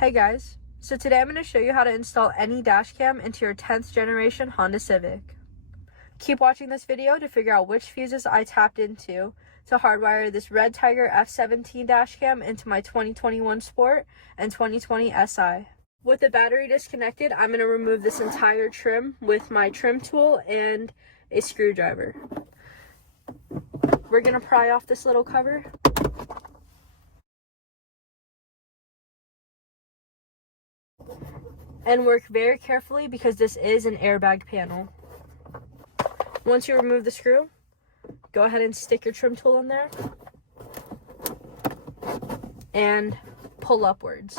Hey guys, so today I'm going to show you how to install any dash cam into your 10th generation Honda Civic. Keep watching this video to figure out which fuses I tapped into to hardwire this RedTiger F17 dash cam into my 2021 Sport and 2020 SI. With the battery disconnected, I'm going to remove this entire trim with my trim tool and a screwdriver. We're going to pry off this little cover. And work very carefully because this is an airbag panel. Once you remove the screw, go ahead and stick your trim tool in there and pull upwards,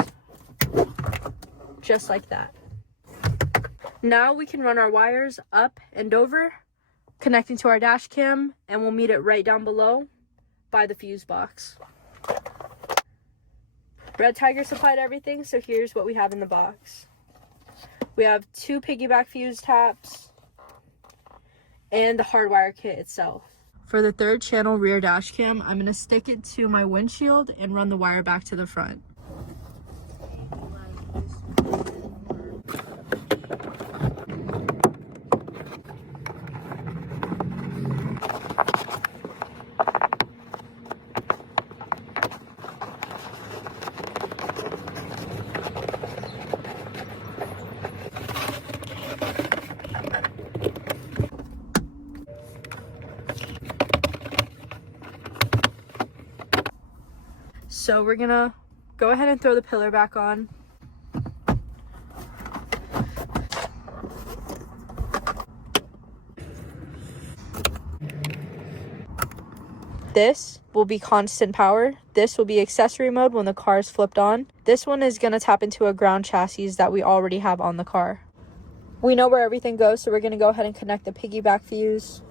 just like that. Now we can run our wires up and over, connecting to our dash cam, and we'll meet it right down below by the fuse box. RedTiger supplied everything, so here's what we have in the box. We have 2 piggyback fuse taps and the hardwire kit itself. For the 3rd channel rear dash cam, I'm going to stick it to my windshield and run the wire back to the front. So we're gonna go ahead and throw the pillar back on. This will be constant power. This will be accessory mode when the car is flipped on. This one is gonna tap into a ground chassis that we already have on the car. We know where everything goes, so we're gonna go ahead and connect the piggyback fuse.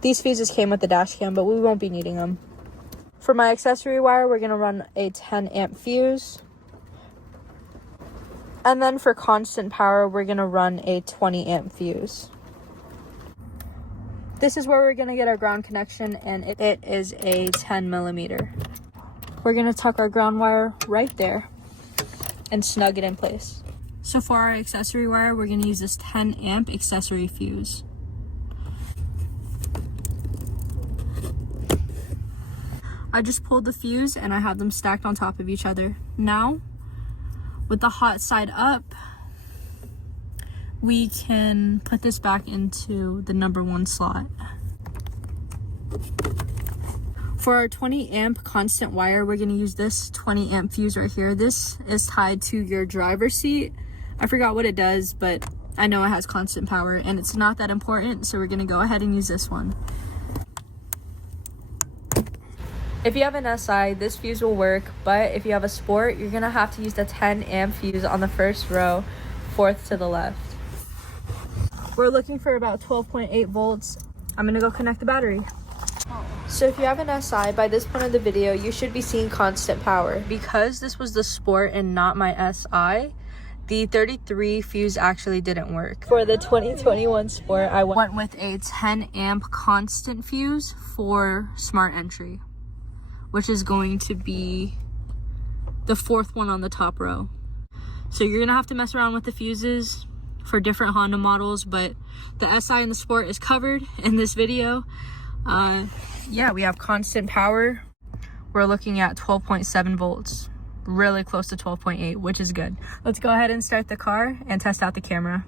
These fuses came with the dash cam, but we won't be needing them. For my accessory wire, we're going to run a 10 amp fuse. And then for constant power, we're going to run a 20 amp fuse. This is where we're going to get our ground connection, and it is a 10 millimeter. We're going to tuck our ground wire right there and snug it in place. So for our accessory wire, we're going to use this 10 amp accessory fuse. I just pulled the fuse and I have them stacked on top of each other. Now, with the hot side up, we can put this back into the number 1 slot. For our 20 amp constant wire, we're gonna use this 20 amp fuse right here. This is tied to your driver's seat. I forgot what it does, but I know it has constant power and it's not that important, so we're gonna go ahead and use this one. If you have an SI, this fuse will work, but if you have a Sport, you're going to have to use the 10 amp fuse on the first row, 4th to the left. We're looking for about 12.8 volts. I'm going to go connect the battery. So if you have an SI, by this point of the video, you should be seeing constant power. Because this was the Sport and not my SI, the 33 fuse actually didn't work. For the 2021 Sport, I went with a 10 amp constant fuse for smart entry, which is going to be the 4th one on the top row. So you're gonna have to mess around with the fuses for different Honda models, but the SI and the Sport is covered in this video. Yeah, we have constant power. We're looking at 12.7 volts, really close to 12.8, which is good. Let's go ahead and start the car and test out the camera.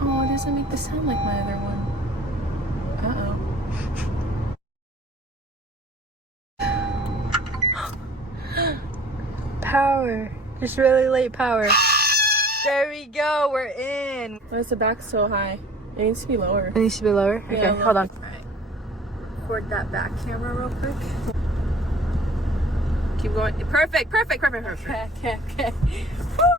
Oh, it doesn't make the sound like my other one. Power, just really late power. There we go, we're in. Why is the back so high? It needs to be lower. It needs to be lower? Yeah, okay, hold on. All right. Record that back camera real quick. Keep going. Perfect. Okay. Woo!